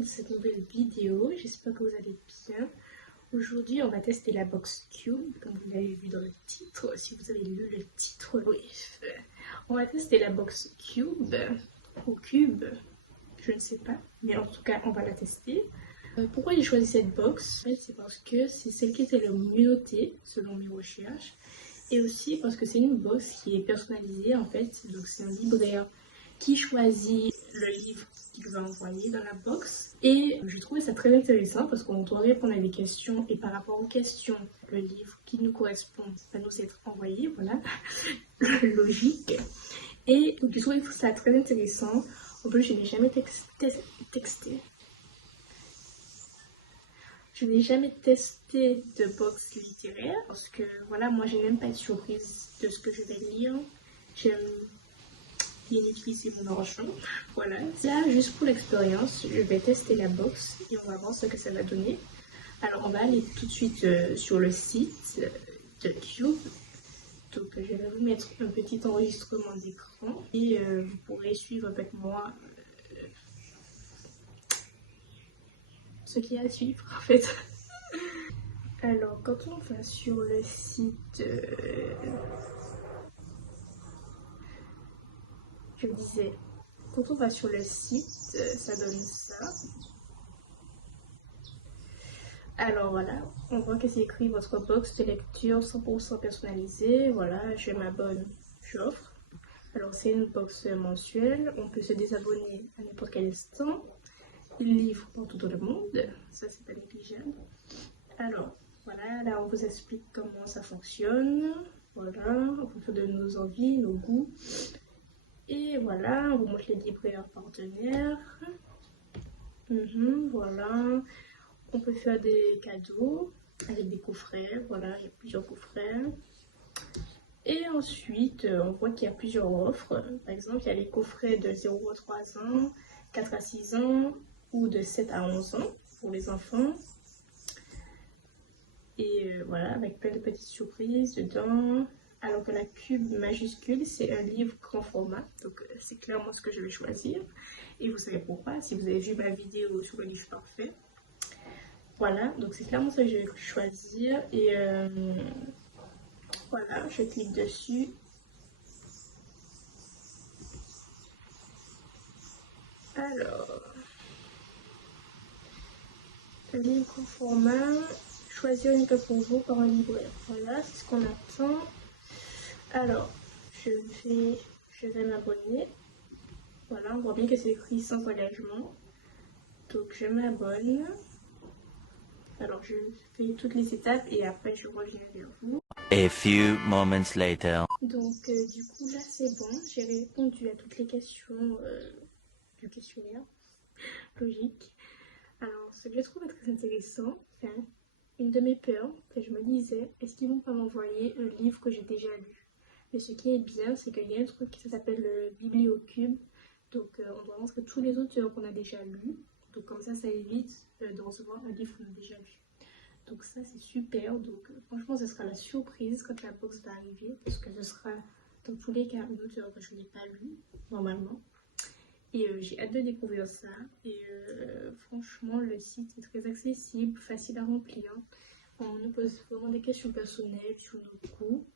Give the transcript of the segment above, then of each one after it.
de cette nouvelle vidéo, j'espère que vous allez bien. Aujourd'hui on va tester la box Cube, comme vous l'avez vu dans le titre, si vous avez lu le titre, bref. On va tester la box Cube, ou Cube, je ne sais pas, mais en tout cas on va la tester. Pourquoi j'ai choisi cette box? C'est parce que c'est celle qui était le mieux notée selon mes recherches. Et aussi parce que c'est une box qui est personnalisée en fait, donc c'est un libraire qui choisit le livre qu'il va envoyer dans la box. Et je trouvais ça très intéressant parce qu'on doit répondre à des questions et par rapport aux questions, le livre qui nous correspond va nous être envoyé, voilà, logique. Et donc je trouvais ça très intéressant. En plus, je n'ai jamais texté. Je n'ai jamais testé de box littéraire parce que voilà, moi je n'aime pas être surprise de ce que je vais lire. J'aime bien utiliser mon argent. Voilà. Là, juste pour l'expérience, je vais tester la box et on va voir ce que ça va donner. Alors, on va aller tout de suite sur le site de Cube. Donc, je vais vous mettre un petit enregistrement d'écran et vous pourrez suivre avec moi ce qu'il y a à suivre en fait. Alors, quand on va sur le site, je disais, quand on va sur le site, ça donne ça. Alors voilà, on voit que c'est écrit votre box de lecture 100% personnalisée. Voilà, je m'abonne, j'offre. Alors c'est une box mensuelle, on peut se désabonner à n'importe quel instant. Il livre pour tout le monde, ça c'est pas négligeable. Alors voilà, là on vous explique comment ça fonctionne. Voilà, en fonction de nos envies, nos goûts. Et voilà, on vous montre les libraires partenaires. Voilà. On peut faire des cadeaux avec des coffrets, voilà, il y a plusieurs coffrets. Et ensuite, on voit qu'il y a plusieurs offres. Par exemple, il y a les coffrets de 0 à 3 ans, 4 à 6 ans ou de 7 à 11 ans pour les enfants. Et voilà, avec plein de petites surprises dedans. Alors que la Cube majuscule, c'est un livre grand format. Donc, c'est clairement ce que je vais choisir. Et vous savez pourquoi, si vous avez vu ma vidéo sur le livre parfait. Voilà, donc c'est clairement ça que je vais choisir. Et voilà, je clique dessus. Alors, livre format, choisir une page pour vous par un libraire. Voilà, c'est ce qu'on attend. Alors, je vais m'abonner. Voilà, on voit bien que c'est écrit sans engagement. Donc, je m'abonne. Alors, je fais toutes les étapes et après, je reviens vers vous. A few moments later. Donc, du coup, là, c'est bon. J'ai répondu à toutes les questions du questionnaire. Logique. Alors, ce que je trouve très intéressant, enfin, une de mes peurs, que je me disais, est-ce qu'ils vont pas m'envoyer un livre que j'ai déjà lu? Mais ce qui est bien, c'est qu'il y a un truc qui s'appelle le Bibliocube. Donc, on doit rentrer tous les auteurs qu'on a déjà lus. Donc, comme ça évite de recevoir un livre qu'on a déjà lu. Donc, ça, c'est super. Donc, franchement, ce sera la surprise quand la box va arriver. Parce que ce sera, dans tous les cas, un auteur que je n'ai pas lu, normalement. Et j'ai hâte de découvrir ça. Et franchement, le site est très accessible, facile à remplir. On nous pose vraiment des questions personnelles sur nos goûts.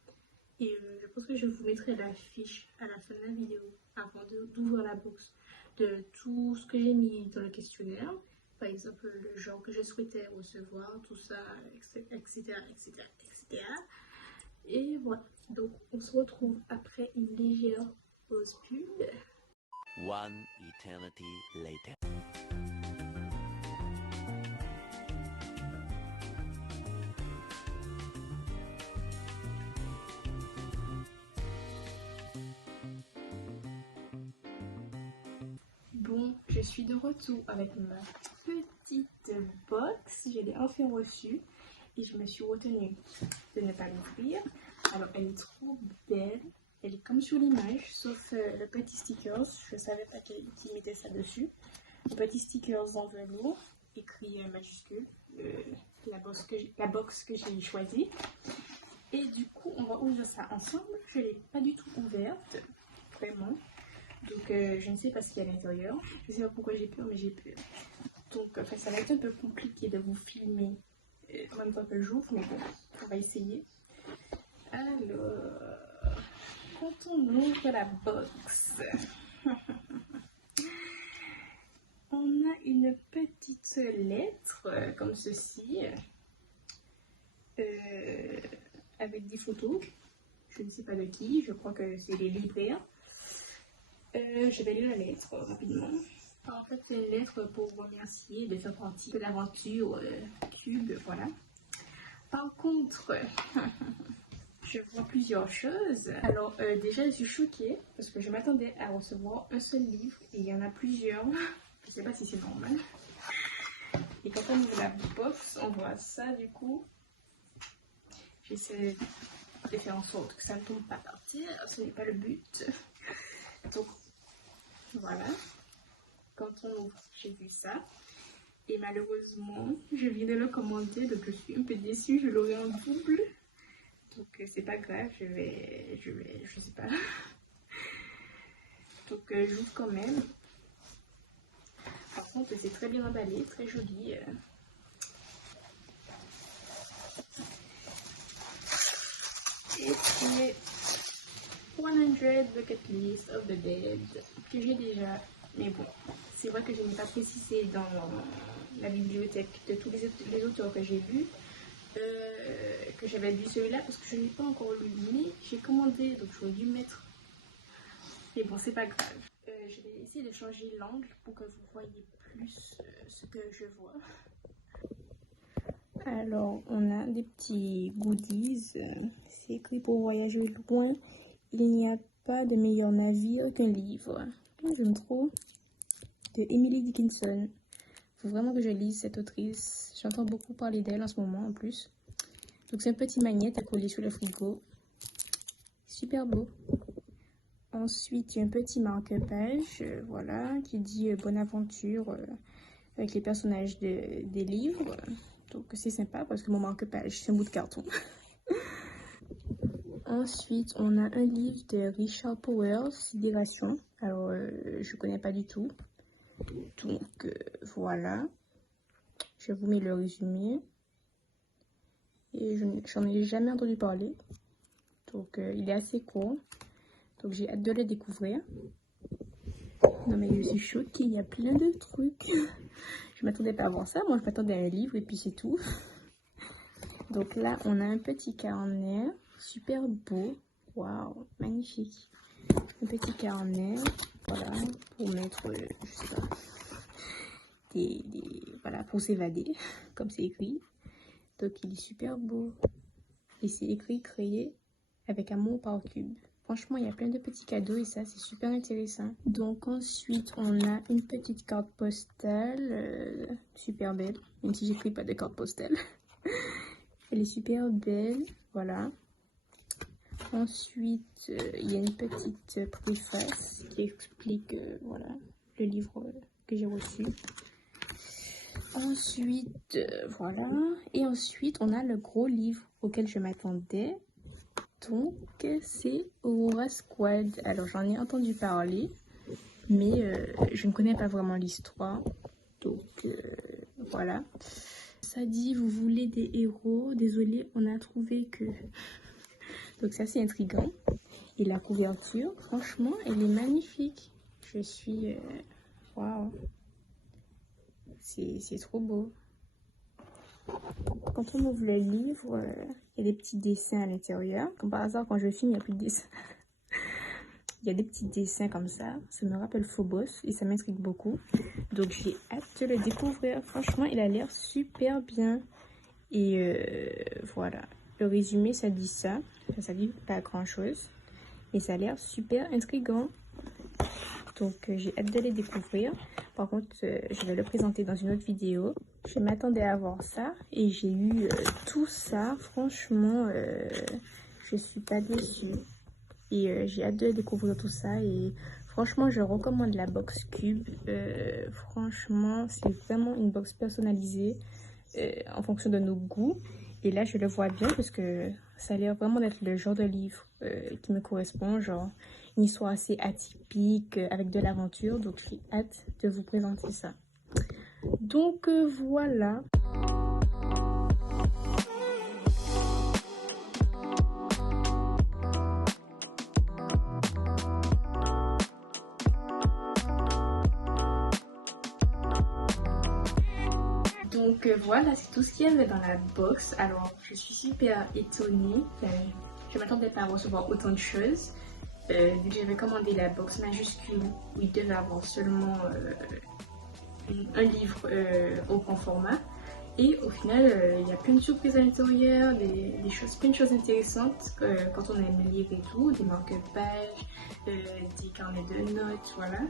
Et je pense que je vous mettrai la fiche à la fin de la vidéo, avant d'ouvrir la box, de tout ce que j'ai mis dans le questionnaire. Par exemple, le genre que je souhaitais recevoir, tout ça, etc. Et voilà. Donc, on se retrouve après une légère pause pub. One eternity later. Bon, je suis de retour avec ma petite box. Je l'ai enfin reçue et je me suis retenue de ne pas l'ouvrir. Alors, elle est trop belle. Elle est comme sur l'image, sauf le petit stickers. Je ne savais pas qui mettait ça dessus. Le petit stickers en velours, écrit majuscule, la box que j'ai choisie. Et du coup, on va ouvrir ça ensemble. Je ne l'ai pas du tout ouverte, vraiment. Donc, je ne sais pas ce qu'il y a à l'intérieur. Je ne sais pas pourquoi j'ai peur, mais j'ai peur. Donc enfin, ça va être un peu compliqué de vous filmer en même temps que j'ouvre, mais bon, on va essayer. Alors, quand on ouvre la box, on a une petite lettre comme ceci, avec des photos. Je ne sais pas de qui, je crois que c'est les libraires. Je vais lire la lettre rapidement. En fait, c'est une lettre pour remercier de faire partie de l'aventure Cube, voilà. Par contre, je vois plusieurs choses. Alors, déjà, je suis choquée parce que je m'attendais à recevoir un seul livre et il y en a plusieurs. Je sais pas si c'est normal. Et quand on ouvre la box, on voit ça du coup. J'essaie de faire en sorte que ça ne tombe pas par terre. Ce n'est pas le but. Donc, voilà. Quand on ouvre, j'ai vu ça. Et malheureusement, je viens de le commander, donc je suis un peu déçue. Je l'aurai en double. Donc c'est pas grave, je sais pas. Donc j'ouvre quand même. Par contre, c'est très bien emballé, très joli. Et c'est 100 Bucket List of the Dead, que j'ai déjà. Mais bon, c'est vrai que je n'ai pas précisé dans la bibliothèque de tous les auteurs que j'ai lus. Que j'avais lu celui-là parce que je n'ai pas encore lu, mais j'ai commandé, donc j'aurais dû mettre. Mais bon, c'est pas grave. Je vais essayer de changer l'angle pour que vous voyez plus ce que je vois. Alors, on a des petits goodies. C'est écrit pour voyager loin. Il n'y a pas de meilleur navire qu'un livre. J'aime trop. De Emily Dickinson. Faut vraiment que je lise cette autrice. J'entends beaucoup parler d'elle en ce moment en plus. Donc c'est un petit magnète à coller sur le frigo. Super beau. Ensuite, il y a un petit marque-page, voilà, qui dit bonne aventure avec les personnages des livres. Donc c'est sympa parce que mon marque-page, c'est un bout de carton. Ensuite, on a un livre de Richard Powers, Sidération. Alors, je connais pas du tout. Donc voilà. Je vous mets le résumé. Et j'en ai jamais entendu parler. Donc il est assez court. Donc j'ai hâte de le découvrir. Non mais je suis choquée, il y a plein de trucs. Je m'attendais pas à voir ça. Moi je m'attendais à un livre et puis c'est tout. Donc là on a un petit carnet. Super beau. Waouh, magnifique. Un petit carnet. Voilà. Pour mettre, je sais pas. Voilà, pour s'évader. Comme c'est écrit. Donc il est super beau. Et c'est écrit créé avec amour par Cube. Franchement, il y a plein de petits cadeaux et ça, c'est super intéressant. Donc ensuite, on a une petite carte postale. Super belle. Même si j'écris pas de carte postale. Elle est super belle. Voilà. Ensuite, il y a une petite préface qui explique voilà, le livre que j'ai reçu. Ensuite, voilà. Et ensuite, on a le gros livre auquel je m'attendais. Donc, c'est Aurora Squad. Alors, j'en ai entendu parler, mais je ne connais pas vraiment l'histoire. Donc, voilà. Ça dit, vous voulez des héros? Désolé, on a trouvé que... Donc, c'est assez intriguant. Et la couverture, franchement, elle est magnifique. Je suis... Waouh! C'est trop beau. Quand on ouvre le livre, il y a des petits dessins à l'intérieur. Comme par hasard, quand je filme, il n'y a plus de dessins. Il y a des petits dessins comme ça. Ça me rappelle Phobos et ça m'intrigue beaucoup. Donc j'ai hâte de le découvrir. Franchement, il a l'air super bien. Et voilà. Le résumé, ça dit ça. Ça dit pas grand chose. Mais ça a l'air super intriguant. Donc j'ai hâte de les découvrir. Par contre, je vais le présenter dans une autre vidéo. Je m'attendais à voir ça et j'ai eu tout ça. Franchement, je suis pas déçue. Et j'ai hâte de découvrir tout ça. Et franchement, je recommande la box Cube. Franchement, c'est vraiment une box personnalisée en fonction de nos goûts. Et là, je le vois bien parce que ça a l'air vraiment d'être le genre de livre qui me correspond. Genre une histoire assez atypique avec de l'aventure. Donc, j'ai hâte de vous présenter ça. Donc voilà. Donc voilà, c'est tout ce qu'il y avait dans la box. Alors je suis super étonnée. Enfin, je m'attendais pas à recevoir autant de choses. Vu que j'avais commandé la box majuscule où il devait avoir seulement un livre au grand format. Et au final, il y a plein de surprises à l'intérieur, plein de choses intéressantes quand on aime lire et tout, des marque-pages, des carnets de notes, voilà.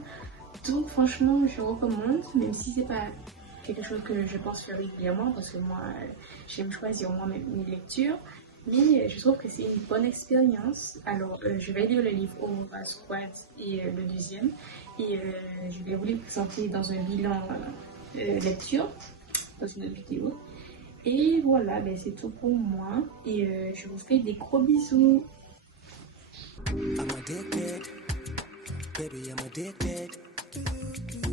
Donc franchement, je recommande, même si c'est pas quelque chose que je pense faire régulièrement, parce que moi, j'aime choisir moi mes lectures. Mais je trouve que c'est une bonne expérience. Alors, je vais lire le livre Aurora Squad et le deuxième. Et je vais vous les présenter dans un bilan lecture, dans une autre vidéo. Et voilà, ben, c'est tout pour moi. Et je vous fais des gros bisous. I'm addicted, baby, I'm addicted.